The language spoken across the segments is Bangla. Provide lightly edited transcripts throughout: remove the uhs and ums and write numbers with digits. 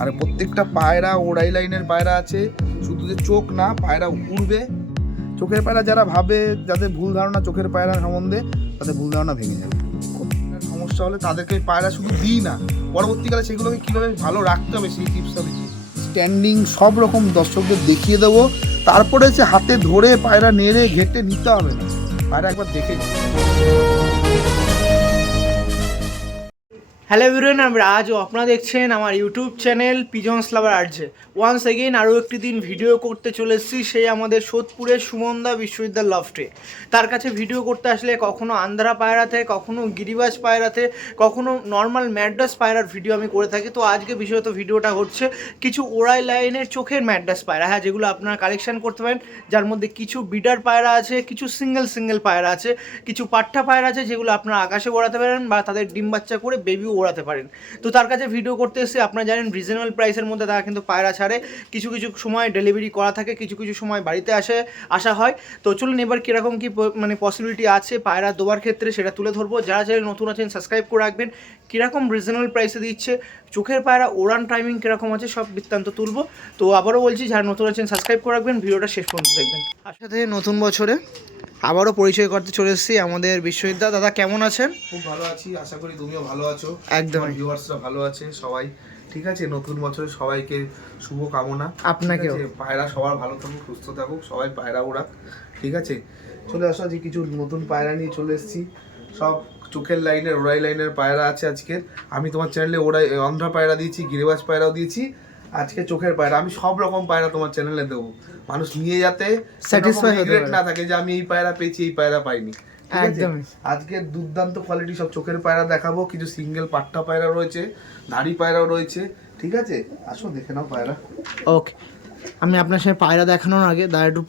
আর প্রত্যেকটা পায়রা ওড়াই লাইনের পায়রা আছে, শুধু যে চোখ না, পায়রা উড়বে। চোখের পায়রা যারা ভাবে, যাদের ভুল ধারণা চোখের পায়রা সম্বন্ধে, তাদের ভুল ধারণা ভেঙে যাবে। সমস্যা হলে তাদেরকে পায়রা শুধু দিই না, পরবর্তীকালে সেগুলোকে কীভাবে ভালো রাখতে হবে সেই টিপসটা দিচ্ছি। স্ট্যান্ডিং সব রকম দর্শকদের দেখিয়ে দেবো, তারপরে সে হাতে ধরে পায়রা নেড়ে ঘেটে নিতে হবে না, পায়রা একবার দেখে। হ্যালো এভরিওয়ান, আমি রাজও, আপনারা দেখছেন আমার ইউটিউব চ্যানেল পিজনস লাভার আর্টসে। ওয়ান্স এগেইন আরও একটি দিন ভিডিও করতে চলে এসেছি, সেই আমাদের সোদপুরের সুমনদা বিশ্ববিদ্যালয় লফটে। তার কাছে ভিডিও করতে আসলে কখনো আন্ধ্রা পায়রাতে, কখনো গিরিবাজ পায়রাতে, কখনো নর্মাল ম্যাড্রাস পায়রার ভিডিও আমি করে থাকি। তো আজকে বিশেষত ভিডিওটা হচ্ছে কিছু ওড়াই লাইনের চোখের ম্যাড্রাস পায়রা, হ্যাঁ, যেগুলো আপনারা কালেকশন করতে পারেন, যার মধ্যে কিছু বিডার পায়রা আছে, কিছু সিঙ্গেল পায়রা আছে, কিছু পাট্টা পায়রা আছে, যেগুলো আপনারা আকাশে ওড়াতে পারেন বা তাদের ডিম বাচ্চা করে বেবিও ওড়াতে পারেন। তো তার কাছে ভিডিও করতে এসে আপনারা জানেন রিজনেবল প্রাইসের মধ্যে তারা কিন্তু পায়রা ছাড়ে, কিছু সময় ডেলিভারি করা থাকে, কিছু সময় বাড়িতে আসা হয়। তো চলুন এবার কীরকম কী মানে পসিবিলিটি আছে পায়রা দেওয়ার ক্ষেত্রে সেটা তুলে ধরবো। যারা চ্যানেল নতুন আছেন সাবস্ক্রাইব করে রাখবেন, কীরকম রিজনেবল প্রাইসে দিচ্ছে, চোখের পায়রা ওড়ান টাইমিং কীরকম আছে, সব বৃত্তান্ত তুলবো। তো আবারও বলছি, যারা নতুন আছেন সাবস্ক্রাইব করে রাখবেন, ভিডিওটা শেষ পর্যন্ত দেখবেন। আর সাথে নতুন বছরে আবারও পরিচয় করতে চলে এসেছি আমাদের বিশ্ববিদ্যালয়। দাদা কেমন আছেন? খুব ভালো আছি, আশা করি তুমিও ভালো আছো। একদম, ভিউয়ার্সরা ভালো আছে সবাই, ঠিক আছে। নতুন বছরে সবাইকে শুভ কামনা। আপনাকেও। পায়রা সবার ভালো থাকুক, সুস্থ থাকুক, সবাই পায়রা ওড়াক, ঠিক আছে। চলে আসো, যে কিছু নতুন পায়রা নিয়ে চলে এসেছি, সব চোখের লাইনের ওড়াই লাইনের পায়রা আছে আজকের। আমি তোমার চ্যানেলে ওড়াই অন্ধ্রা পায়রা দিয়েছি, গিরিবাজ পায়রাও দিয়েছি, আজকে চোখের পায়রা। আমি সব রকম পায়রা তোমার চ্যানেলে দেবো, মানুষ নিয়ে যাতে স্যাটিসফাই না থাকে যে আমি এই পায়রা পেয়েছি, এই পায়রা পাইনি। আজকে দুর্দান্ত কোয়ালিটি সব চোখের পায়রা দেখাবো, কিছু সিঙ্গেল পাট্টা পায়রা রয়েছে, ধাড়ি পায়রাও রয়েছে, ঠিক আছে। আসো দেখে নাও পায়রা। ওকে, আমি আপনার সাথে পায়রা দেখানোর আগে দাঁড়া একটু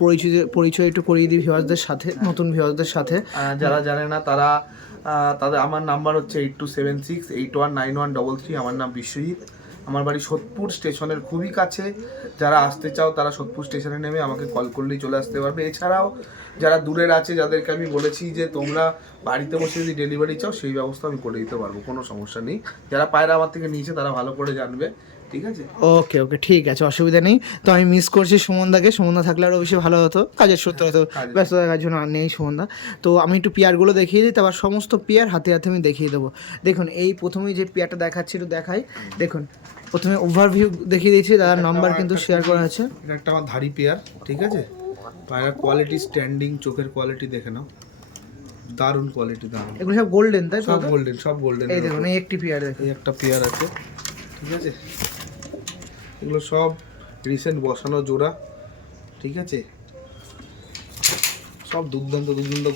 পরিচয় একটু করিয়ে দিই ভিউয়ার্সদের সাথে, নতুন ভিউয়ার্সদের সাথে। যারা জানে না তারা তাদের, আমার নাম্বার হচ্ছে 8276819133। আমার নাম বিশ্বজিৎ, আমার বাড়ি সোদপুর স্টেশনের খুবই কাছে। যারা আসতে চাও তারা সোদপুর স্টেশনে নেমে আমাকে কল করলেই চলে আসতে পারবে। এছাড়াও যারা দূরের আছে, যাদেরকে আমি বলেছি যে তোমরা বাড়িতে বসে যদি ডেলিভারি চাও, সেই ব্যবস্থা আমি করে দিতে পারবো, কোনো সমস্যা নেই। যারা পায়রা আমার থেকে নিয়েছে তারা ভালো করে জানবে, ঠিক আছে। ওকে, ঠিক আছে, অসুবিধা নেই। তো আমি মিস করছি সুমনদাকে, সুমনদা থাকলে আরও বেশি ভালো হতো, কাজের সূত্রে হয়তো ব্যস্ততার কাজ জন্য আর নেই সুমনদা। তো আমি একটু পেয়ারগুলো দেখিয়ে দিই, তারপর সমস্ত পেয়ার হাতে আমি দেখিয়ে দেবো। দেখুন, এই প্রথমেই যে পেয়ারটা দেখাচ্ছি একটু দেখাই। দেখুন, প্রথমে ওভারভিউ দেখিয়ে দিয়েছি, দাদার নাম্বার কিন্তু শেয়ার করা আছে। এটা একটা আমার ধাড়ি পেয়ার, ঠিক আছে। পায়রার কোয়ালিটি, স্ট্যান্ডিং, চোখের কোয়ালিটি দেখে নাও, দারুণ কোয়ালিটি, দারুণ। এগুলো সব গোল্ডেন, তাই? সব গোল্ডেন, সব গোল্ডেন। এই দেখুন, এই একটি পেয়ার, এই একটা পেয়ার আছে, ঠিক আছে। এগুলো সব রিসেন্ট বসানো জোড়া, ঠিক আছে। সব দুর্দান্ত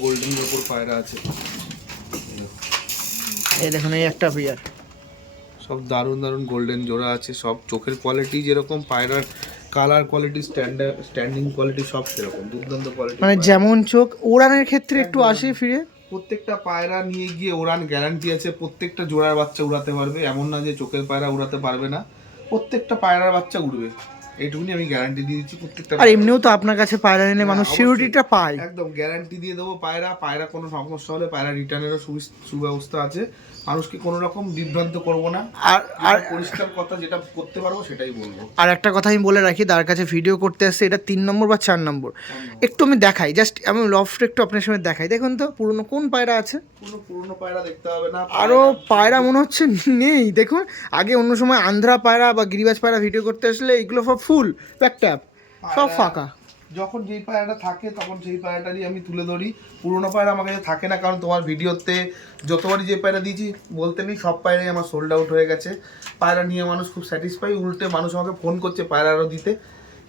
গোল্ডেনের উপর পায়রা আছে। এই দেখুন, এই একটা পেয়ার, সব দারুণ গোল্ডেন জোড়া আছে। সব চোখের কোয়ালিটি যেরকম, পায়রার কালার কোয়ালিটি, স্ট্যান্ডিং কোয়ালিটি সব সেরকম দুর্দান্ত কোয়ালিটি। মানে যেমন চোখ, ওড়ানের ক্ষেত্রে একটু আসে ফিরে। প্রত্যেকটা পায়রা নিয়ে গিয়ে ওড়ান গ্যারান্টি আছে, প্রত্যেকটা জোড়ার বাচ্চা উড়াতে পারবে, এমন না যে চোখের পায়রা উড়াতে পারবে না, প্রত্যেকটা পায়রার বাচ্চা উড়বে, এইটুকুনি আমি গ্যারান্টি দিয়ে দিচ্ছি প্রত্যেকটা। আর এমনিও তো আপনার কাছে পায়রা নিলে মানুষ সিউরিটিটা পায়, একদম গ্যারান্টি দিয়ে দেবো। পায়রা কোনো সমস্যা হলে পায়রা রিটার্নেরও সুব্যবস্থা আছে, মানুষকে কোনো রকম বিভ্রান্ত করব না। আর পরিষ্কার কথা যেটা করতে পারবো সেটাই বলবো। আর একটা কথা আমি বলে রাখি, তার কাছে ভিডিও করতে আসছে, এটা 3 নম্বর বা 4 নম্বর। একটু আমি দেখাই, জাস্ট আমি লফট একটু আপনার সামনে দেখাই। দেখুন তো পুরনো কোন পায়রা আছে, পুরনো পায়রা দেখতে হবে না, আরও পায়রা মনে হচ্ছে নেই। দেখুন, আগে অন্য সময় আন্ধ্রা পায়রা বা গিরিবাজ পায়রা ভিডিও করতে আসলে এগুলো সব ফুল প্যাকট্যাপ, সব ফাঁকা। যখন যেই পায়রাটা থাকে তখন সেই পায়রাটারই আমি তুলে ধরি। পুরোনো পায়রা আমার কাছে থাকে না, কারণ তোমার ভিডিওতে যতবারই যে পায়রা দিয়েছি বলতে নেই, সব পায়রাই আমার সোল্ড আউট হয়ে গেছে। পায়রা নিয়ে মানুষ খুব স্যাটিসফাই, উল্টে মানুষ আমাকে ফোন করছে পায়রা আরও দিতে,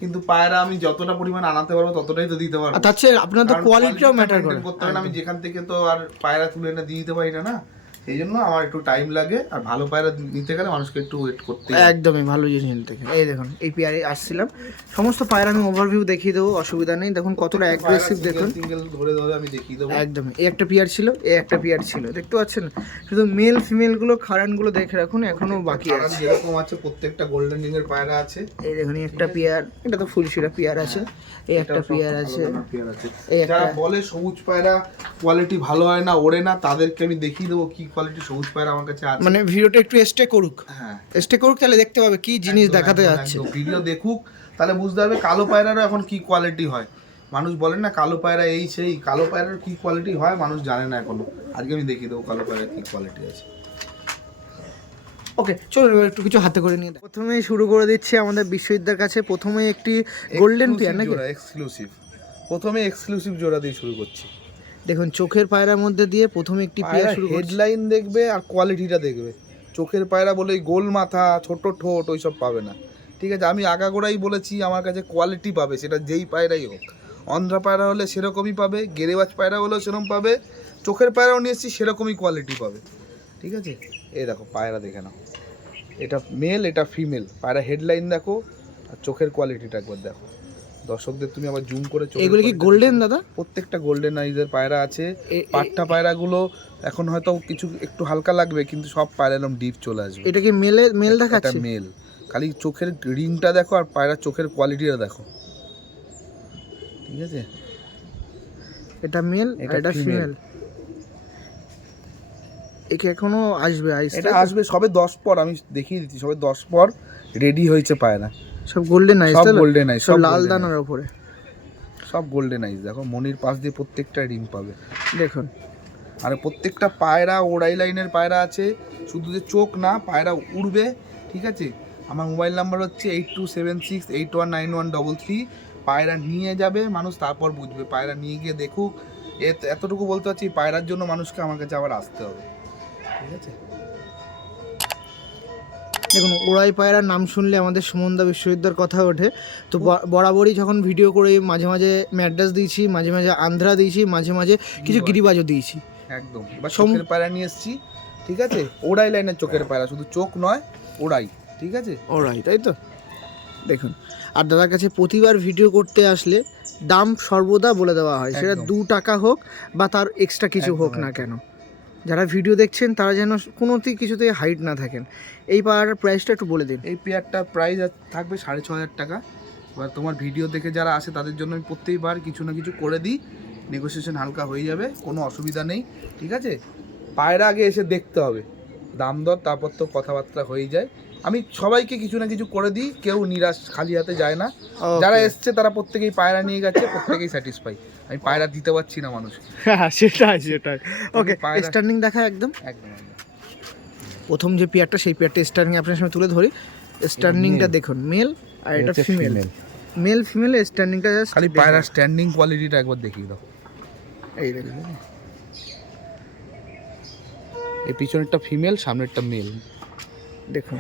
কিন্তু পায়রা আমি যতটা পরিমাণ আনাতে পারবো ততটাই তো দিতে পারবো। তার চেয়ে আপনার তো কোয়ালিটিও ম্যাটার করে, করতে হবে না। আমি যেখান থেকে তো আর পায়রা তুলে এনে দিয়ে দিতে পারি না, সেই জন্য আমার একটু টাইম লাগে। আর ভালো পায়রা নিতে গেলে মানুষকে একটু ওয়েট করতে হবে। একদমই ভালো জিনিস নিতে গেলে। এই দেখুন, এই পেয়ারে আসছিলাম, সমস্ত পায়রা আমি ওভারভিউ দেখিয়ে দেবো, অসুবিধা নেই। দেখুন কতটা অ্যাগ্রেসিভ, দেখুন সিঙ্গেল ধরে আমি দেখিয়ে দেবো। একদমই, এই একটা পেয়ার ছিল, এই একটা পেয়ার ছিল, দেখতে পাচ্ছেন। শুধু মেল ফিমেলগুলো খারানগুলো দেখে রাখুন, এখনো বাকি আছে। যেরকম আছে প্রত্যেকটা গোল্ডেন রিং এর পায়রা আছে। এই দেখুন, এই একটা পেয়ার, এটা তো ফুলশিরা পেয়ার আছে, এই একটা পেয়ার আছে। যারা বলে সবুজ পায়রা কোয়ালিটি ভালো হয় না, ওড়ে না, তাদেরকে আমি দেখিয়ে দেবো কি কোয়ালিটি সবুজ পায়রা আমার কাছে আছে। মানে ভিডিওটা একটু স্টে করুক, হ্যাঁ স্টে করুক, তাহলে দেখতে পাবে কি জিনিস দেখাতে যাচ্ছে। ভিডিও দেখুক তাহলে বুঝতে পারবে কালো পায়রারও এখন কি কোয়ালিটি হয়। মানুষ বলেন না কালো পায়রা এই সেই, কালো পায়রার কি কোয়ালিটি হয় মানুষ জানে না এখনো। আজকে আমি দেখিয়ে দেবো কালো পায়রার কি কোয়ালিটি আছে। ওকে চলো এবার একটু কিছু হাতে করে নিয়ে প্রথমেই শুরু করে দিচ্ছি আমাদের বিশ্ববিদ্যার কাছে। প্রথমে একটি গোল্ডেন পেয়ার নাকি এক্সক্লুসিভ, প্রথমে এক্সক্লুসিভ জোড়া দিয়ে শুরু করছি। দেখুন চোখের পায়রার মধ্যে দিয়ে প্রথমে একটি পেয়ার শুরু করছি। হেডলাইন দেখবে আর কোয়ালিটিটা দেখবে। চোখের পায়রা বলে গোল মাথা ছোট ঠোঁট ওইসব পাবে না, ঠিক আছে। আমি আগাগোড়াই বলেছি আমার কাছে কোয়ালিটি পাবে, সেটা যেই পায়রাই হোক। অন্ধ্রা পায়রা হলে সেরকমই পাবে, গেরেবাজ পায়রা হলেও সেরকম পাবে, চোখের পায়রাও নিয়ে এসেছি সেরকমই কোয়ালিটি পাবে, ঠিক আছে। এই দেখো পায়রা দেখে নাও, এটা মেল এটা ফিমেল। পায়রা হেডলাইন দেখো আর চোখের কোয়ালিটিটা একবার দেখো। দর্শকদের তুমি আবার জুম করে এগুলো কি গোল্ডেন দাদা? প্রত্যেকটা গোল্ডেন আইজের পায়রা আছে। পাট্টা পায়রাগুলো এখন হয়তো কিছু একটু হালকা লাগবে, কিন্তু সব পায়রা এরকম ডিপ চলে আসবে। এটা কি মেল দেখাচ্ছে? এটা মেল, খালি চোখের রিংটা দেখো আর পায়রার চোখের কোয়ালিটিটা দেখো, ঠিক আছে। এটা মেল আর এটা ফিমেল। একে এখনো আসবে এটা আসবে সবে 10 পর, আমি দেখিয়ে দিচ্ছি সবে 10 পর রেডি হয়েছে পায়রা। সব গোল্ডেন আইস, সব গোল্ডেন আইস, সব লাল দানার উপরে সব গোল্ডেন আইস। দেখো মনির পাশ দিয়ে প্রত্যেকটা রিং পাবে দেখুন। আর প্রত্যেকটা পায়রা ওড়াই লাইনের পায়রা আছে, শুধু যে চোখ না পায়রা উড়বে, ঠিক আছে। আমার মোবাইল নাম্বার হচ্ছে 8276819133। পায়রা নিয়ে যাবে মানুষ, তারপর বুঝবে। পায়রা নিয়ে গিয়ে দেখুক। এতটুকু বলতে পারছি পায়রার জন্য মানুষকে আমার কাছে আবার আসতে হবে, ঠিক আছে। দেখুন ওড়াই পায়রার নাম শুনলে আমাদের সুমনদা বিশ্ববিদ্যার কথা ওঠে। তো বরাবরই যখন ভিডিও করে মাঝে মাঝে ম্যাড্রাস দিয়েছি, মাঝে মাঝে আন্ধ্রা দিয়েছি, মাঝে মাঝে কিছু গিরিবাজও দিয়েছি। একদম এবার চোখের পায়রা নিয়ে এসেছি, ঠিক আছে। ওড়াই লাইনের চোখের পায়রা, শুধু চোখ নয় ওড়াই, ঠিক আছে। ওড়াই, তাই তো। দেখুন আর দাদার কাছে প্রতিবার ভিডিও করতে আসলে দাম সর্বদা বলে দেওয়া হয়, সেটা 2 টাকা হোক বা তার এক্সট্রা কিছু হোক না কেন। যারা ভিডিও দেখছেন তারা যেন কোনোতেই কিছুতে হাইট না থাকেন। এই পায়রার প্রাইসটা একটু বলে দিন। এই পেয়ারটার প্রাইস থাকবে 6500 টাকা। এবার তোমার ভিডিও দেখে যারা আসে তাদের জন্য আমি প্রত্যেকবার কিছু না কিছু করে দিই, নেগোসিয়েশন হালকা হয়ে যাবে, কোনো অসুবিধা নেই, ঠিক আছে। পায়রা আগে এসে দেখতে হবে, দাম দর তারপর তো কথাবার্তা হয়ে যায়। আমি সবাইকে কিছু না কিছু করে দিই, কেউ নিরাশ খালি হাতে যায় না। যারা এসছে তারা প্রত্যেকেই পায়রা নিয়ে গেছে, প্রত্যেকেই স্যাটিসফাই। আমি পায়রা দিতে পারছি না মানুষকে। হ্যাঁ সেটাই। ওকে স্টার্নিং দেখা একদম একদম। প্রথম যে পেয়ারটা সেই পেয়ারটা স্টার্নিং আপনার সামনে তুলে ধরি। স্টার্নিংটা দেখুন মেল আর এটা ফিমেল। মেল ফিমেল স্টার্নিংটা জাস্ট খালি পায়রা স্ট্যান্ডিং কোয়ালিটিটা একবার দেখিয়ে দাও। এই দেখুন, এই পিছনেরটা ফিমেল, সামনেরটা মেল। দেখুন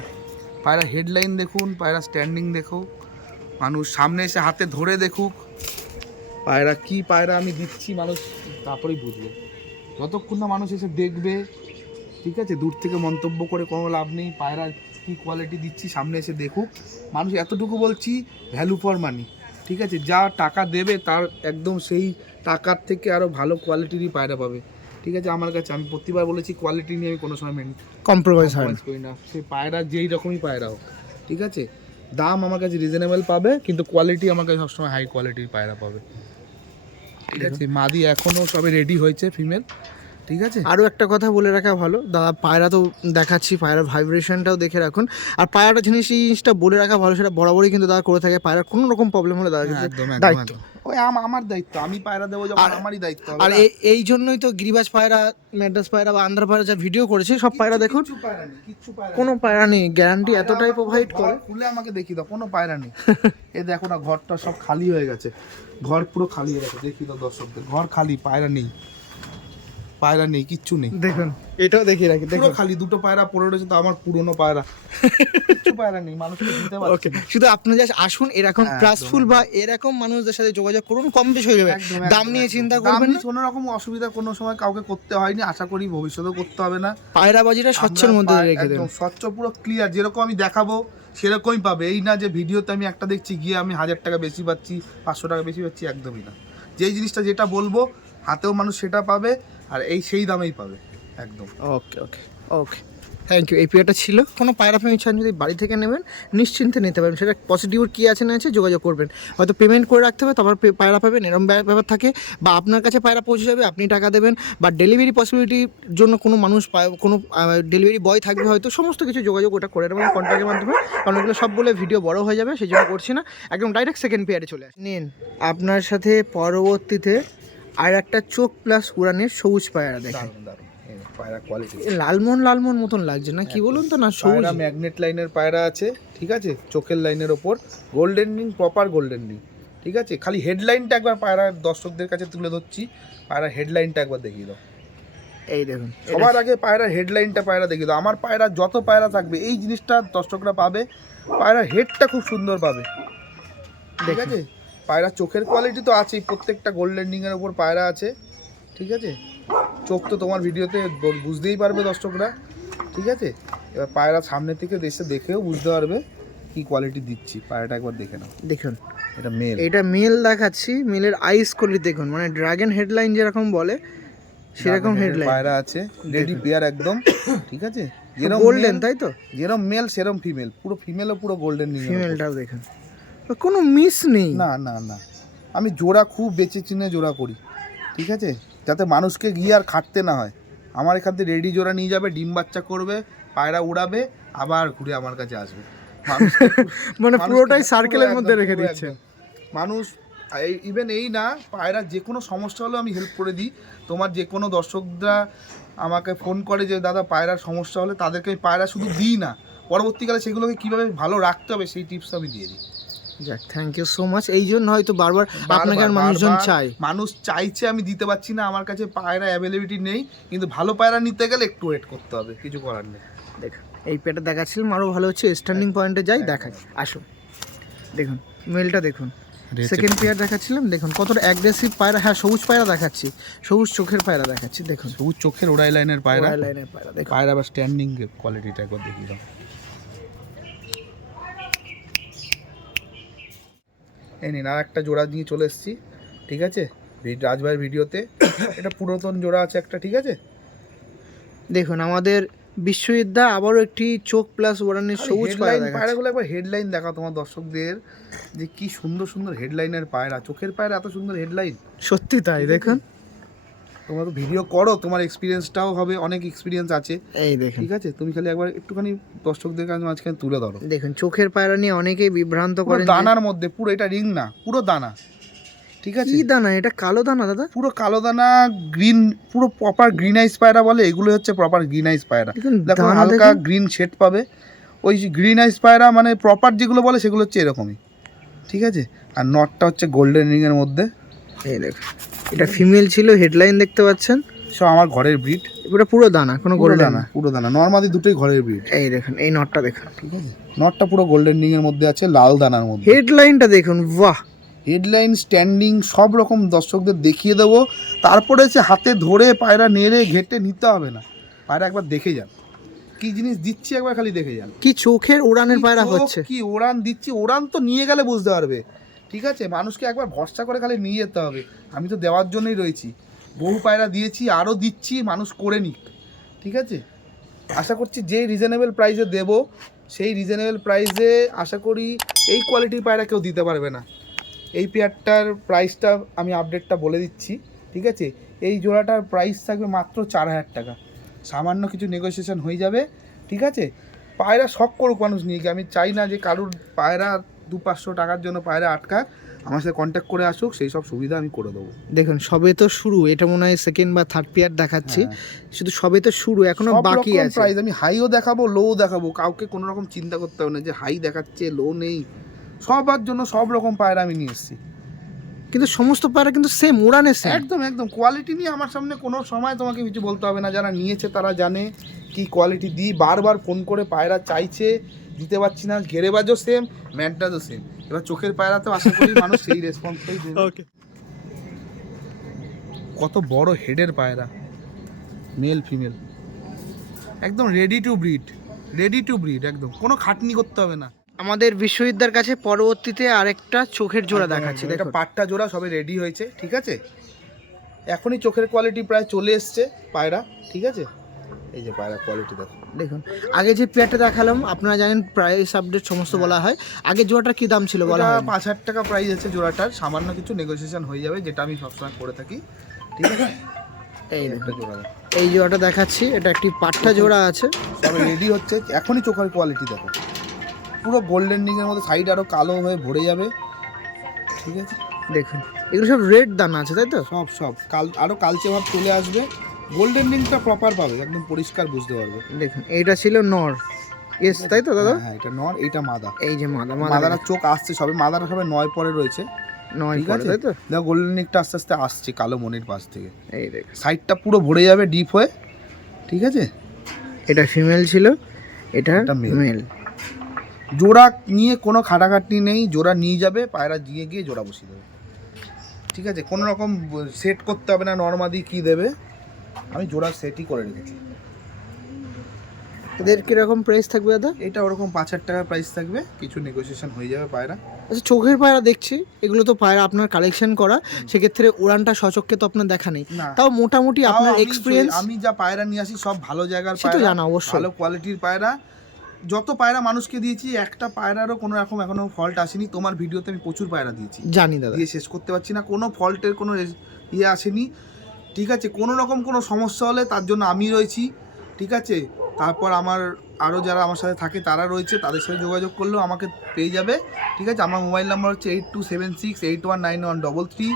পায়রা হেডলাইন দেখুন, পায়রা স্ট্যান্ডিং দেখো, মানুষ সামনে এসে হাতে ধরে দেখুক পায়রা কি পায়রা আমি দিচ্ছি, মানুষ তারপরেই বুঝবে। যতক্ষণ না মানুষ এসে দেখবে, ঠিক আছে, দূর থেকে মন্তব্য করে কোনো লাভ নেই। পায়রা কি কোয়ালিটি দিচ্ছি সামনে এসে দেখুক মানুষ। এতটুকু বলছি, ভ্যালু ফর মানি, ঠিক আছে। যা টাকা দেবে তার একদম সেই টাকার থেকে আরও ভালো কোয়ালিটিরই পায়রা পাবে, ঠিক আছে। আমার কাছে আমি প্রতিবার বলেছি কোয়ালিটি নিয়ে আমি কোনো সময় কম্প্রোমাইজ করি না। সে পায়রা যেই রকমই পায়রা হোক, ঠিক আছে। দাম আমার কাছে রিজনেবল পাবে, কিন্তু কোয়ালিটি আমার কাছে সবসময় হাই কোয়ালিটির পায়রা পাবে, ঠিক আছে। মাদি এখনও সবে রেডি হয়েছে ফিমেল, ঠিক আছে। আরও একটা কথা বলে রাখা ভালো দাদা, পায়রা তো দেখাচ্ছি, পায়রার ভাইব্রেশনটাও দেখে রাখুন। আর পায়রাটা জিনিসটা বলে রাখা ভালো, সেটা বরাবরই কিন্তু দাদা করে থাকে। পায়রার কোনো রকম প্রবলেম হলে দাদা কিন্তু দায়িত্ব, ওই আমার দায়িত্ব, আমি পায়রা দেবো যখন আমারই দায়িত্ব। আর এই জন্যই তো গিরিবাজ পায়রা, ম্যাড্রাস পায়রা বা আন্ধ্রা পায়রা যা ভিডিও করেছে সব পায়রা দেখুন, কোনো পায়রা নেই, গ্যারান্টি এতটাই প্রোভাইড করে। খুলে আমাকে দেখি দাও, কোনো পায়রা নেই। এ দেখো না, ঘরটা সব খালি হয়ে গেছে, ঘর পুরো খালি হয়ে গেছে। দেখি দাও দর্শকদের, ঘর খালি, পায়রা নেই, পায়রা নেই, কিচ্ছু নেই। দেখুন এটাও দেখিয়ে রাখি, দেখুন খালি দুটো পায়রা পড়ে রয়েছে, তো আমার পুরনো পায়রা, কিচ্ছু পায়রা নেই, মানুষকে দিতে পারছি না। শুধু আপনি জাস্ট আসুন, এরকম প্রাসফুল বা এরকম মানুষদের সাথে যোগাযোগ করুন, কম বেশি হয়ে যাবে। দাম নিয়ে চিন্তা করবেন না, কোনো রকম অসুবিধা কোনো সময় কাউকে করতে হয়নি, আশা করি ভবিষ্যতেও করতে হবে না। পায়রাবাজিটা স্বচ্ছের মধ্যে রেখে দেন, একদম স্বচ্ছ, পুরো ক্লিয়ার, যেরকম আমি দেখাবো সেরকমই পাবে। এই না যে ভিডিওতে আমি একটা দেখছি গিয়ে আমি 1000 টাকা বেশি পাচ্ছি, 500 টাকা বেশি পাচ্ছি, একদমই না। যেই জিনিসটা যেটা বলবো হাতেও মানুষ সেটা পাবে, আর এই সেই দামেই পাবে একদম। Okay okay okay. Thank you. এই পেয়ারটা ছিল। কোনো পায়রা প্রেমী চান যদি বাড়ি থেকে নেবেন নিশ্চিন্তে নিতে পারবেন, সেটা পজিটিভ কী আছে না আছে যোগাযোগ করবেন। হয়তো পেমেন্ট করে রাখতে হবে, তারপর পায়রা পাবেন, এরকম ব্যাপার থাকে। বা আপনার কাছে পায়রা পৌঁছে যাবে, আপনি টাকা দেবেন, বা ডেলিভারি পসিবিলিটির জন্য কোনো মানুষ কোনো ডেলিভারি বয় থাকবে, হয়তো সমস্ত কিছু যোগাযোগ ওটা করে নেবেন কন্ট্যাক্টের মাধ্যমে। কারণ এগুলো সব বলে ভিডিও বড় হয়ে যাবে, সেই জন্য করছি না, একদম ডাইরেক্ট সেকেন্ড পেয়ারে চলে আসে। নিন আপনার সাথে পরবর্তীতে আর একটা চোখ প্লাস উড়ানের সবুজ পায়রা দেখেন। দারুণ দারুণ পায়রা কোয়ালিটি, লালমন মতন লাগছে না, কি বলুন তো, না সবুজ পায়রা ম্যাগনেট লাইনের পায়রা আছে, ঠিক আছে, চোখের লাইনের ওপর golden ring, proper golden ring, ঠিক আছে। খালি হেডলাইনটা একবার পায়রার দর্শকদের কাছে তুলে ধরছি, পায়রার হেডলাইনটা একবার দেখিয়ে দাও। এই দেখুন, সবার আগে পায়রার হেডলাইনটা পায়রা দেখিয়ে দাও। আমার পায়রা যত পায়রা থাকবে এই জিনিসটা দর্শকরা পাবে, পায়রার হেডটা খুব সুন্দর পাবে, ঠিক আছে। পায়রা চোখের কোয়ালিটি তো আছেই, প্রত্যেকটা গোল্ডেন রিংয়ের ওপর পায়রা আছে, ঠিক আছে। চোখ তো তোমার ভিডিওতে বুঝতেই পারবে দর্শকরা, ঠিক আছে। এবার পায়রা সামনে থেকে দেখেও বুঝতে পারবে কি কোয়ালিটি দিচ্ছি। পায়রাটা একবার দেখে নাও, দেখুন এটা মেল, এটা মেল দেখাচ্ছি। মেলের আইস কোয়ালিটি দেখুন, মানে ড্রাগন হেডলাইন যেরকম বলে সেরকম হেডলাইন পায়রা আছে, রেডি পেয়ার একদম, ঠিক আছে। যেরকম গোল্ডেন, তাই তো, যেরকম মেল সেরকম ফিমেল, পুরো ফিমেলও পুরো গোল্ডেন রিং। ফিমেলটাও দেখুন, কোনো মিস নেই। না না না, আমি জোড়া খুব বেছে চিনে জোড়া করি, ঠিক আছে, যাতে মানুষকে গিয়ে আর খাটতে না হয়। আমার এখান থেকে রেডি জোড়া নিয়ে যাবে, ডিম বাচ্চা করবে, পায়রা উড়াবে, আবার ঘুরে আমার কাছে আসবে। মানে পুরোটাই সার্কেলের মধ্যে রেখে পুরো দিচ্ছে একদম। মানুষ ইভেন এই না, পায়রা যে কোনো সমস্যা হলেও আমি হেল্প করে দিই। তোমার যে কোনো দর্শকরা আমাকে ফোন করে যে দাদা পায়রার সমস্যা হলে, তাদেরকে আমি পায়রা শুধু দিই না, পরবর্তীকালে সেগুলোকে কীভাবে ভালো রাখতে হবে সেই টিপস আমি দিয়ে দিই। যাক, থ্যাংক ইউ সো মাচ। এই জন্য হয়তো বারবার আপনাকে আর মানুষজন চাই, মানুষ চাইছে, আমি দিতে পারছি না, আমার কাছে পায়রা অ্যাভেলেবিলিটি নেই। কিন্তু ভালো পায়রা নিতে গেলে একটু ওয়েট করতে হবে, কিছু করার নেই। দেখুন এই পেটা দেখাচ্ছিলাম, আরও ভালো হচ্ছে স্ট্যান্ডিং পয়েন্টে যাই দেখাই, আসুন দেখুন মেলটা দেখুন। সেকেন্ড পেয়ার দেখাচ্ছিলাম, দেখুন কতটা অ্যাগ্রেসিভ পায়রা। হ্যাঁ, সবুজ পায়রা দেখাচ্ছি, সবুজ চোখের পায়রা দেখাচ্ছি, দেখুন সবুজ চোখের ওড়াই লাইনের পায়রা, লাইনের পায়রা দেখুন। পায়রা বা স্ট্যান্ডিং কোয়ালিটিটা একবার দেখিয়ে দাও। এই নিন আর একটা জোড়া নিয়ে চলে এসেছি, ঠিক আছে, রাজভাইয়ের ভিডিওতে। এটা পুরাতন জোড়া আছে একটা, ঠিক আছে। দেখুন আমাদের বিশ্ববিদ্যা আবারও একটি চোখ প্লাস ওড়ানের সবুজ পায়রা দেখাচ্ছি। পায়রাগুলো একবার হেডলাইন দেখাও তোমার দর্শকদের, যে কি সুন্দর সুন্দর হেডলাইনের পায়রা, চোখের পায়রা এত সুন্দর হেডলাইন, সত্যি তাই। দেখুন তোমরা তো ভিডিও করো, তোমার এক্সপিরিয়েন্সটাও হবে, অনেক এক্সপিরিয়েন্স আছে, এই দেখুন, ঠিক আছে। তুমি খালি একবার একটুখানি দর্শকদের কাছে মাঝখানে তুলে ধরো। দেখুন চোখের পায়রা নিয়ে অনেকেই বিভ্রান্ত পুরো করেন। দানার মধ্যে, পুরো এটা রিং না, পুরো দানা, ঠিক আছে। কি দানা এটা? কালো দানা দাদা? পুরো কালো দানা, গ্রিন, পুরো প্রপার গ্রিন আইস পায়রা বলে, এগুলো হচ্ছে প্রপার গ্রিন আইস পায়রা। দেখো হালকা গ্রিন শেড পাবে, ওই গ্রিন আইস পায়রা মানে প্রপার যেগুলো বলে সেগুলো হচ্ছে এরকমই, ঠিক আছে। আর নটটা হচ্ছে গোল্ডেন রিং এর মধ্যে। এই দেখুন এটা ফিমেল ছিল, হেডলাইন দেখতে পাচ্ছেন, সব আমার ঘরের ব্রিড, এটা পুরো দানা, কোনো গোল্ডেন না, পুরো দানা, নরমালি দুটোই ঘরের ব্রিড। এই দেখুন এই নটটা দেখুন, ঠিক আছে, নটটা পুরো গোল্ডেন রিং এর মধ্যে আছে, লাল দানার মধ্যে। হেডলাইনটা দেখুন, বাহ, হেডলাইন, স্ট্যান্ডিং সব রকম দর্শকদের দেখিয়ে দেবো। তারপরে হচ্ছে হাতে ধরে পায়রা নেড়ে ঘেটে নিতে হবে না, পায়রা একবার দেখে যান কি জিনিস দিচ্ছি, একবার খালি দেখে যান। কি চোখের উড়ানের পায়রা হচ্ছে, কি ওড়ান দিচ্ছি, ওড়ান তো নিয়ে গেলে বুঝতে পারবে, ঠিক আছে। মানুষকে একবার ভরসা করে খালি নিয়ে যেতে হবে। আমি তো দেওয়ার জন্যই রয়েছি, বহু পায়রা দিয়েছি, আরও দিচ্ছি, মানুষ করে নিক, ঠিক আছে। আশা করছি যেই রিজনেবল প্রাইসে দেবো, সেই রিজনেবল প্রাইসে আশা করি এই কোয়ালিটির পায়রা কেউ দিতে পারবে না। এই পেয়ারটার প্রাইসটা আমি আপডেটটা বলে দিচ্ছি, ঠিক আছে। এই জোড়াটার প্রাইস থাকবে মাত্র 4000 টাকা, সামান্য কিছু নেগোসিয়েশন হয়ে যাবে, ঠিক আছে। পায়রা শখ করুক মানুষ নিয়ে গিয়ে, আমি চাই না যে কারুর পায়রা 200-500 টাকার জন্য পায়রা আটকাক, আমার সাথে কন্ট্যাক্ট করে আসুক, সেই সব সুবিধা আমি করে দেবো। দেখুন সবে তো শুরু, এটা মনে হয় সেকেন্ড বা থার্ড পেয়ার দেখাচ্ছি, শুধু সবে তো শুরু, এখনো বাকি আছে। প্রাইস আমি হাইও দেখাবো, লোও দেখাবো, কাউকে কোনো রকম চিন্তা করতে হবে না যে হাই দেখাচ্ছে লো নেই, সবার জন্য সব রকম পায়রা আমি নিয়ে এসেছি। কিন্তু সমস্ত পায়রা কিন্তু সেম উড়ানে, একদম একদম কোয়ালিটি নিয়ে আমার সামনে কোনো সময় তোমাকে কিছু বলতে হবে না, যারা নিয়েছে তারা জানে কি কোয়ালিটি দিই। বারবার ফোন করে পায়রা চাইছে, দিতে পারছি না, ঘেরেবাজও সেম, ম্যাটটাজও সেম। এবার চোখের পায়রাতেও আশা করি মানুষ সেই রেসপন্সটাই দেবে। ওকে, কত বড় হেডের পায়রা, মেল ফিমেল, একদম রেডি টু ব্রিড, একদম কোনো খাটনি করতে হবে না। আমাদের বিশ্ববিদ্যার কাছে পরবর্তীতে আরেকটা চোখের জোড়া দেখাচ্ছি, এটা দেখো পাট্টা জোড়া সবে রেডি হয়েছে, ঠিক আছে। এখনই চোখের কোয়ালিটি প্রায় চলে এসছে পায়রা, ঠিক আছে। এই যে পায়রা কোয়ালিটি দেখো। দেখুন আগে যে পেয়ারটা দেখালাম আপনারা জানেন প্রাইস আপডেট সমস্ত বলা হয়, আগে জোড়াটার কি দাম ছিল বলা ওটা হয়? 5,000 টাকা প্রাইস আছে জোড়াটার, সামান্য কিছু নেগোসিয়েশন হয়ে যাবে, যেটা আমি সবসময় করে থাকি। ঠিক আছে, এই একটা দেখুন জোড়া দেখো। এই জোড়াটা দেখাচ্ছি, এটা একটি পাট্টা জোড়া আছে। সব রেডি হচ্ছে, এখনই চোখের কোয়ালিটি দেখো, পুরো গোল্ডেন রিং এর মধ্যে, সাইড আরো কালো হয়ে ভরে যাবে। ঠিক আছে, দেখুন এগুলো সব রেড দানা আছে তাই তো? সব আরো কালচে ভাব চলে আসবে, গোল্ডেন রিংটা প্রপার পাবে, একদম পরিষ্কার বুঝতে পারবে। দেখুন এইটা ছিল নর, ইয়েস তাই তো দাদা? হ্যাঁ এটা নর, এইটা মাদা। এই যে মাদা, মাদারা চোখ আসছে সবে, মাদারা সবে 9 পরে রয়েছে। 9 ঠিক পরে আছে, তাই তো? দেখো গোল্ডেন রিংটা আস্তে আস্তে আসছে কালো মনির পাশ থেকে, এই দেখুন সাইডটা পুরো ভরে যাবে ডিপ হয়ে। ঠিক আছে, এটা ফিমেল ছিল, এটা এটা male। মেল। জোড়া নিয়ে কোনো খাটাখাটনি নেই, জোড়া নিয়ে যাবে, পায়রা গিয়ে গিয়ে জোড়া বসিয়ে দেবে। ঠিক আছে, কোনো রকম সেট করতে হবে না, নর্মাদি কি দেবে, আমি জোড়া সেটই করে রেখেছি। এদের কিরকম প্রাইস থাকবে দাদা? এটা ওরকম 5,000 টাকার প্রাইস থাকবে, কিছু নেগোসিয়েশন হয়ে যাবে পায়রা। আচ্ছা চোখের পায়রা দেখছি, এগুলো তো পায়রা আপনার কালেকশন করা, সেক্ষেত্রে উড়ানটা সচক্ষে তো আপনার দেখা নেই, না, তাও মোটামুটি তাও আপনার আমি এক্সপিরিয়েন্স। আমি যা পায়রা নিয়ে আসি সব ভালো জায়গার সে তো পায়রা, জানা অবশ্যই। ভালো কোয়ালিটির পায়রা। যত পায়রা মানুষকে দিয়েছি, একটা পায়রারও কোনো রকম এখনো ফল্ট আসেনি। তোমার ভিডিওতে আমি প্রচুর পায়রা দিয়েছি, জানি দাদা। দিয়ে শেষ করতে পারছি না, কোনো ফল্টের কোনো ইয়ে আসেনি। ঠিক আছে, কোনো রকম কোনো সমস্যা হলে তার জন্য আমি রয়েছি। ঠিক আছে, তারপর আমার আরও যারা আমার সাথে থাকে তারা রয়েছে, তাদের সাথে যোগাযোগ করলেও আমাকে পেয়ে যাবে। ঠিক আছে, আমার মোবাইল নাম্বার হচ্ছে 8276819133।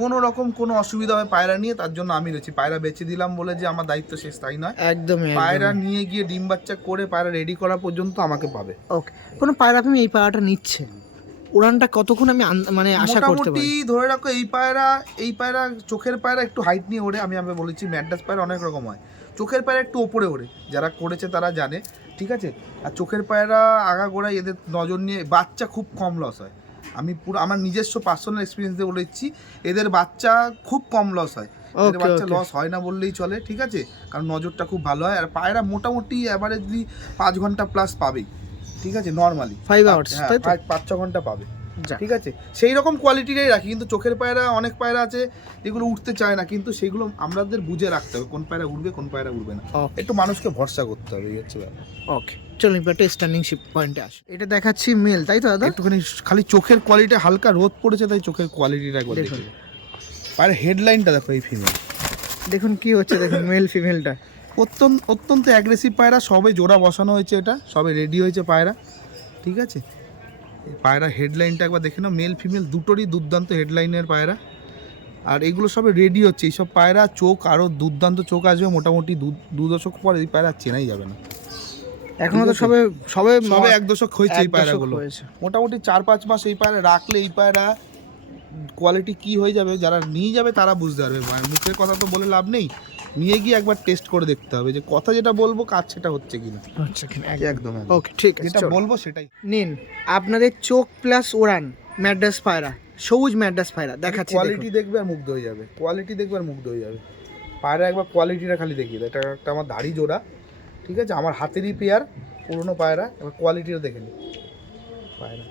কোনো রকম কোনো অসুবিধা হয় পায়রা নিয়ে, তার জন্য আমি রয়েছি। পায়রা বেচে দিলাম বলে যে আমার দায়িত্ব শেষ তাই নয়, একদমই পায়রা নিয়ে গিয়ে ডিম বাচ্চা করে পায়রা রেডি করা পর্যন্ত আমাকে পাবে। ওকে, কোনো পায়রা তুমি এই পায়রাটা নিচ্ছে, উড়ানটা কতক্ষণ আমি মানে আশা করতে মোটামুটি পারি? ধরে রাখো এই পায়রা চোখের পায়রা একটু হাইট নিয়ে ওড়ে। আমি বলেছি ম্যাড্রাস পায়রা অনেক রকম হয়, চোখের পায়রা একটু ওপরে ওড়ে, যারা করেছে তারা জানে। ঠিক আছে, আর চোখের পায়রা আগাগোড়ায় এদের নজর নিয়ে বাচ্চা খুব কম লস হয়। আমি পুরো আমার নিজস্ব পার্সোনাল এক্সপিরিয়েন্স দিয়ে বলেছি, এদের বাচ্চা খুব কম লস হয়, এদের বাচ্চা লস হয় না বললেই চলে। ঠিক আছে, কারণ নজরটা খুব ভালো হয়, আর পায়রা মোটামুটি অ্যাভারেজলি 5 ঘন্টা প্লাস পাবেই। ঠিক আছে, নর্মালি 5 আওয়ার্স তাই তো? 5-6 ঘন্টা পাবে। ঠিক আছে, সেই রকম কোয়ালিটিটাই রাখি, কিন্তু চোখের পায়রা অনেক পায়রা আছে যেগুলো উঠতে চায় না, কিন্তু সেগুলো আমাদের বুঝে রাখতে হবে কোন পায়রা উঠবে কোন পায়রা উঠবে না, একটু মানুষকে ভরসা করতে হবে, এই হচ্ছে ব্যাপার। ওকে চলুন এবার স্ট্যান্ডিং শিপ পয়েন্টে আসি। এটা দেখাচ্ছি মেল তাই তো দাদা? একটুখানি খালি চোখের কোয়ালিটি, হালকা রোদ পড়েছে তাই চোখের কোয়ালিটিটা একবার দেখুন। পায়রা হেডলাইনটা দেখো, এই ফিমেল দেখুন কি হচ্ছে, দেখুন মেল ফিমেলটা অত্যন্ত অ্যাগ্রেসিভ পায়রা, সবে জোড়া বসানো হয়েছে, এটা সবে রেডি হয়েছে পায়রা। ঠিক আছে, পায়রা হেডলাইনটা একবার দেখে নাও, মেল ফিমেল দুটোরই দুর্দান্ত হেডলাইনের পায়রা, আর এগুলো সবে রেডি হচ্ছে। এইসব পায়রা চোখ আরও দুর্দান্ত চোখ আসবে, মোটামুটি 2 দশক পর এই পায়রা চেনাই যাবে না। এখনো তো সবে 1 দশক হয়েছে এই পায়রাগুলো, মোটামুটি 4-5 মাস এই পায়রা রাখলে এই পায়রা কোয়ালিটি কি হয়ে যাবে, যারা নিয়ে যাবে তারা বুঝতে পারবে। মুখের কথা তো বলে লাভ নেই, নিয়ে গিয়ে একবার টেস্ট করে দেখতে হবে যে কথা যেটা বলবো কাজ সেটা হচ্ছে কিনা। একদম ওকে ঠিক আছে, যেটা বলবো সেটাই নিন আপনাদের চোখ প্লাস ওড়ান ম্যাড্রাস পায়রা, সবুজ ম্যাড্রাস পায়রা দেখাচ্ছি। কোয়ালিটি দেখবে আর মুগ্ধ হয়ে যাবে, কোয়ালিটি দেখবে আর মুগ্ধ হয়ে যাবে। পায়রা একবার কোয়ালিটিটা খালি দেখিয়ে দেয়, এটা একটা আমার দাড়ি জোড়া। ঠিক আছে, আমার হাতেরই পেয়ার, পুরোনো পায়রা, এবার কোয়ালিটিটা দেখে নি। পায়রা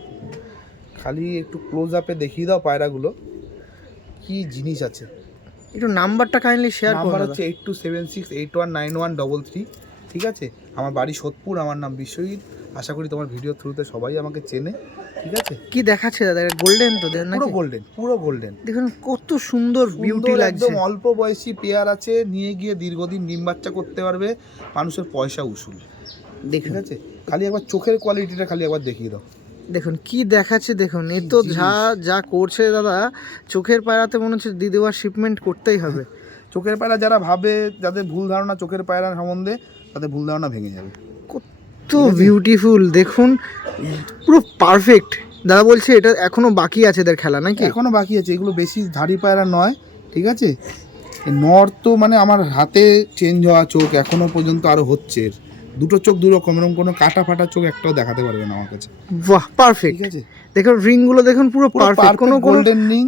খালি একটু ক্লোজ আপে দেখিয়ে দাও পায়রাগুলো কি জিনিস আছে। একটু নাম্বারটা কাইন্ডলি শেয়ার করুন। নাম্বার হচ্ছে 8276819133। ঠিক আছে, আমার বাড়ি সোদপুর, আমার নাম বিশ্বজিৎ। আশা করি তোমার ভিডিও থ্রুতে সবাই আমাকে চেনে। ঠিক আছে, কি দেখাচ্ছে দাদা? গোল্ডেন তো দেন নাকি? পুরো গোল্ডেন দেখুন কত সুন্দর বিউটি লাগছে। একদম অল্প বয়সী পেয়ার আছে, নিয়ে গিয়ে দীর্ঘদিন ডিম বাচ্চা করতে পারবে, মানুষের পয়সা উসুল। ঠিক আছে, খালি একবার চোখের কোয়ালিটিটা খালি একবার দেখিয়ে দাও। দেখুন কি দেখাচ্ছে, দেখুন এ তো যা করছে দাদা, চোখের পায়রাতে মনে হচ্ছে দিদিবার শিপমেন্ট করতেই হবে। চোখের পায়রা যারা ভাবে, যাদের ভুল ধারণা চোখের পায়রা সম্বন্ধে, তাদের ভুল ধারণা ভেঙে যাবে। কত বিউটিফুল, দেখুন পুরো পারফেক্ট। দাদা বলছে এটা এখনো বাকি আছে এদের খেলা নাকি? এখনো বাকি আছে, এগুলো বেশি ধাড়ি পায়রা নয়। ঠিক আছে, নর তো মানে আমার হাতে চেঞ্জ হওয়া চোখ এখনো পর্যন্ত আরো হচ্ছে, দুটো চোখ দুরকম, এরকম কোনো কাটা ফাটা চোখ একটাও দেখাতে পারবে না আমার কাছে। বাহ পারফেক্ট। ঠিক আছে, দেখুন রিং গুলো দেখুন পুরো পারফেক্ট, কোনো গোল্ডেন রিং।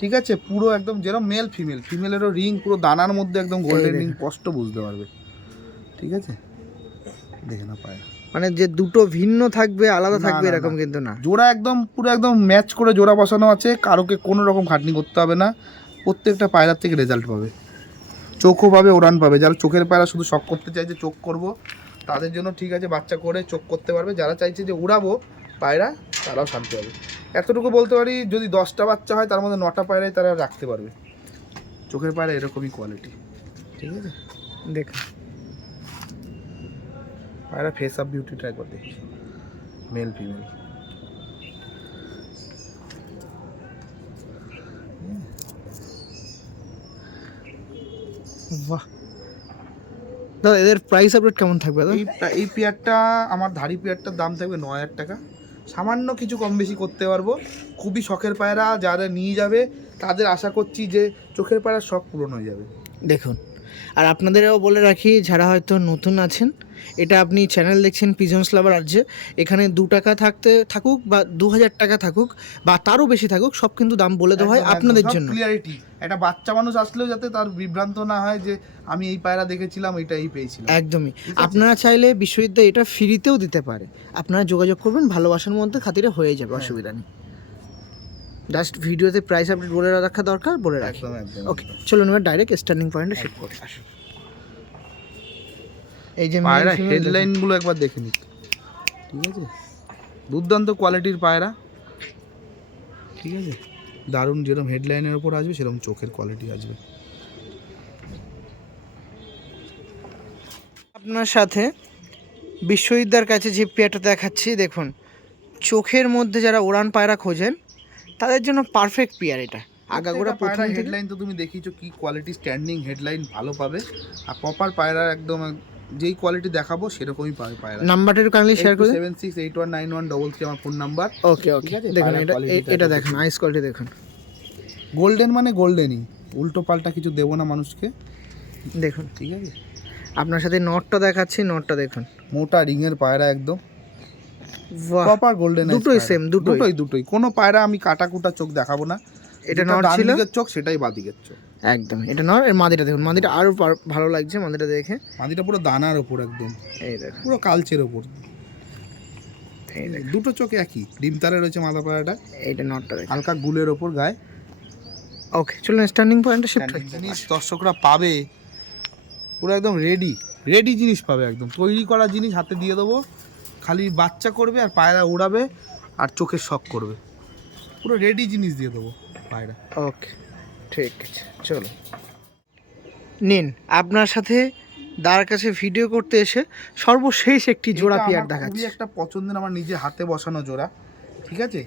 ঠিক আছে, পুরো একদম যেরকম মেল ফিমেলেরও রিং পুরো দানার মধ্যে একদম গোল্ডেন রিং, স্পষ্ট বুঝতে পারবে। ঠিক আছে, দেখে না পায়রা মানে যে দুটো ভিন্ন থাকবে আলাদা থাকবে এরকম কিন্তু না, জোড়া একদম পুরো একদম ম্যাচ করে জোড়া বসানো আছে, কারোকে কোনো রকম খাটনি করতে হবে না, প্রত্যেকটা পায়রার থেকে রেজাল্ট পাবে। চোখও পাবে, ওড়ান পাবে। যারা চোখের পায়রা শুধু শখ করতে চাইছে চোখ করব, তাদের জন্য ঠিক আছে, বাচ্চা করে চোখ করতে পারবে। যারা চাইছে যে উড়াবো পায়রা, তারাও শান্তি হবে। এতটুকু বলতে পারি, যদি 10টা বাচ্চা হয় তার মধ্যে 9টা পায়রাই তারা রাখতে পারবে। চোখের পায়রা এরকমই কোয়ালিটি, ঠিক আছে। দেখুন পায়রা ফেস আপ বিউটিটা একবার দেখি, মেল ফিমেল। বাহ দাদা, এদের প্রাইস আপডেট কেমন থাকবে দাদা? এই পেয়ারটা, আমার ধাড়ি পেয়ারটার দাম থাকবে 9,000 টাকা। সামান্য কিছু কম বেশি করতে পারবো। খুবই শখের পায়রা, যারা নিয়ে যাবে তাদের আশা করছি যে চোখের পায়রার শখ পূরণ হয়ে যাবে। দেখুন, আর আপনাদেরও বলে রাখি, যারা হয়তো নতুন আছেন, এটা আপনি চ্যানেল দেখছেন পিজন্স লাভার আর্জে, এখানে 2 টাকা থাকুক বা 2000 টাকা থাকুক বা তারও বেশি থাকুক, সব কিন্তু দাম বলে দেওয়া হয় আপনাদের জন্য। ক্লিয়ারিটি, একটা বাচ্চা মানুষ আসলেও যাতে তার বিভ্রান্ত না হয় যে আমি এই পায়রা দেখেছিলাম, এইটাই পেয়েছিলাম। একদমই। আপনারা চাইলে বিশ্ববিদ্যালয় এটা ফ্রিতেও দিতে পারে, আপনারা যোগাযোগ করবেন, ভালোবাসার মধ্যে খাতিরে হয়ে যাবে, অসুবিধা নেই। জাস্ট ভিডিওতে প্রাইস আপডেট বলে রাখা দরকার, বলে রাখি। একদম। ওকে, চলুন এবার ডাইরেক্ট স্টার্টিং পয়েন্টে শিফট করি। আসুন, এই যে পায়রা হেডলাইন গুলো একবার দেখে নিন, ঠিক আছে। দুর্দান্ত কোয়ালিটির পায়রা, ঠিক আছে। দারুণ, যেরকম হেডলাইনের উপর আসবে সেরকম চোখের কোয়ালিটি আসবে। আপনার সাথে বিশ্ববিদ্যার কাছে যে পেয়ারটা দেখাচ্ছি, দেখুন, চোখের মধ্যে যারা ওড়ান পায়রা খোঁজেন তাদের জন্য পারফেক্ট পেয়ার এটা। আগাগোড়া পায়রা হেডলাইন তো তুমি দেখিছো কি কোয়ালিটি, স্ট্যান্ডিং হেডলাইন ভালো পাবে। আর প্রপার পায়রা একদম যেই কোয়ালিটি দেখাবো সেরকমই পাবে পায়রা। নাম্বারটা একটু কাইন্ডলি শেয়ার করে দিন। 76819133 আমার ফোন নাম্বার। ওকে ওকে, দেখুন এটা দেখুন, আইস কোয়ালিটি দেখুন। গোল্ডেন মানে গোল্ডেনই, উল্টো পাল্টা কিছু দেবো না মানুষকে, দেখুন। ঠিক আছে। আপনার সাথে নটটা দেখাচ্ছি, নটটা দেখুন, মোটা রিংয়ের পায়রা একদম বাহ, প্রপার গোল্ডেন। দুটোই সেম, দুটোই। কোনো পায়রা আমি কাটা কুটা চোখ দেখাবো না। এটা নট ছিল, চোখ সেটাই বাদিকের চোখ, একদম। এটা নট। এর মাদিটা দেখুন, মাদিটা আরো ভালো লাগছে মাদিটা দেখে। মাদিটা পুরো দানার ওপর একদম, এই দেখুন, পুরো কালচের ওপর। এই দেখুন, দুটো চোখ একই, ডিম তারে রয়েছে মাথা পায়রাটা। এইটা নটটা দেখুন, হালকা গুলের ওপর গায়ে। ওকে, চলুন স্টার্টিং পয়েন্টে শিফট করি। জিনিস দর্শকরা পাবে পুরো একদম রেডি জিনিস পাবে, একদম তৈরি করা জিনিস হাতে দিয়ে দেবো। খালি বাচ্চা করবে আর পায়রা উড়াবে আর চোখের শখ করবে, পুরো রেডি জিনিস দিয়ে দেবো পায়রা। ওকে, ঠিক আছে, চলো নিন। আপনার সাথে দার কাছে ভিডিও করতে এসে সর্বশেষ একটি জোড়া পেয়ার দেখাচ্ছি। খুবই একটা পছন্দের, আমার নিজে হাতে বসানো জোড়া, ঠিক আছে।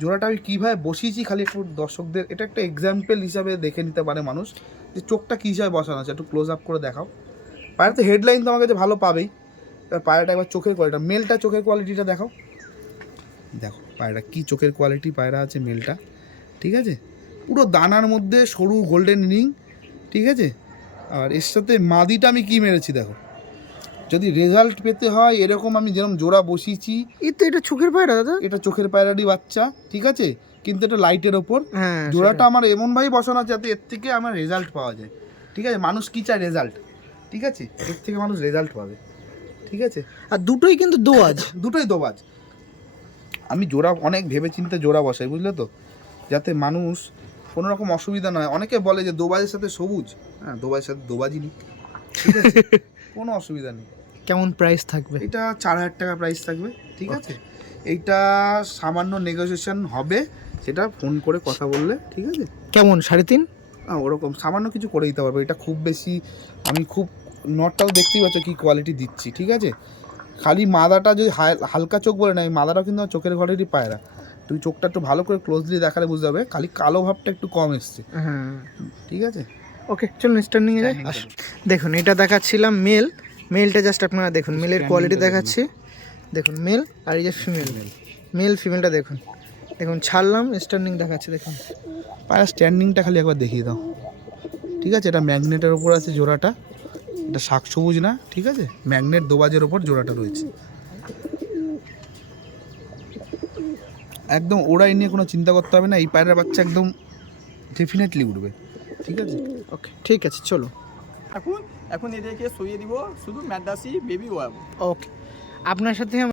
জোড়াটা আমি কীভাবে বসিয়েছি খালি একটু দর্শকদের এটা একটা এক্সাম্পল হিসাবে দেখে নিতে পারে মানুষ, যে চোখটা কী হিসাবে বসানো আছে। একটু ক্লোজ আপ করে দেখাও। পায়রা তো হেডলাইন তো আমার কাছে ভালো পাবেই, এবার পায়রাটা একবার চোখের কোয়ালিটি, মেলটা চোখের কোয়ালিটিটা দেখাও। দেখো পায়রা কী চোখের কোয়ালিটি পায়রা আছে মেলটা, ঠিক আছে। পুরো দানার মধ্যে সরু গোল্ডেন রিং, ঠিক আছে। আর এর সাথে মাদিটা আমি কী মেরেছি দেখো। যদি রেজাল্ট পেতে হয় এরকম, আমি যেরকম জোড়া বসিয়েছি, এটা চোখের পায়রা দাদা, এটা চোখের পায়রারই বাচ্চা, ঠিক আছে। কিন্তু এটা লাইটের ওপর। হ্যাঁ, জোড়াটা আমার এমনভাবেই বসানো আছে যাতে এর থেকে আমার রেজাল্ট পাওয়া যায়, ঠিক আছে। মানুষ কী চায়? রেজাল্ট, ঠিক আছে। এর থেকে মানুষ রেজাল্ট পাবে, ঠিক আছে। আর দুটোই কিন্তু দোয়াজ, দুটোই দোবাজ। আমি জোড়া অনেক ভেবেচিন্তে জোড়া বসাই, বুঝলে তো, যাতে মানুষ কোনো রকম অসুবিধা নয়। অনেকে বলে যে দোবাজের সাথে সবুজ, হ্যাঁ দোবাজের সাথে দোবাজই নি, ঠিক আছে। কোনো অসুবিধা নেই। কেমন প্রাইস থাকবে? এটা 4000 টাকা প্রাইস থাকবে, ঠিক আছে। এইটা সামান্য নেগোসিয়েশন হবে, সেটা ফোন করে কথা বললে, ঠিক আছে। কেমন 3.5? ওরকম সামান্য কিছু করে দিতে পারবো। এটা খুব বেশি, আমি খুব নটটাও দেখতেই পাচ্ছ কী কোয়ালিটি দিচ্ছি, ঠিক আছে। খালি মাদাটা যদি হালকা চোখ বলে না, এই মাদাটাও কিন্তু আমার চোখের ঘরেরই পায়রা। তুই চোখটা একটু ভালো করে ক্লোজলি দেখালে বুঝতে হবে, খালি কালো ভাবটা একটু কম এসছে, হ্যাঁ, ঠিক আছে। ওকে, চলুন স্টার্টিংয়ে যাই। দেখুন এটা দেখাচ্ছিলাম মেলটা জাস্ট আপনারা দেখুন, মেলের কোয়ালিটি দেখাচ্ছি, দেখুন মেল। আর এই যে মেল ফিমেলটা দেখুন ছাড়লাম, স্টার্নিং দেখাচ্ছে দেখুন। পায়রা স্ট্যান্ডিংটা খালি একবার দেখিয়ে দাও, ঠিক আছে। এটা ম্যাগনেটের ওপর আছে জোড়াটা, এটা শাক সবুজ না, ঠিক আছে। ম্যাগনেট দোবাজের ওপর জোড়াটা রয়েছে। একদম ওড়াই নিয়ে কোনো চিন্তা করতে হবে না, এই পায়রার বাচ্চা একদম ডেফিনেটলি উঠবে, ঠিক আছে। ওকে, ঠিক আছে, চলো এখন এদেরকে শুইয়ে দিব শুধু ম্যাডাসি বেবি ওয়াব। ওকে, আপনার সাথে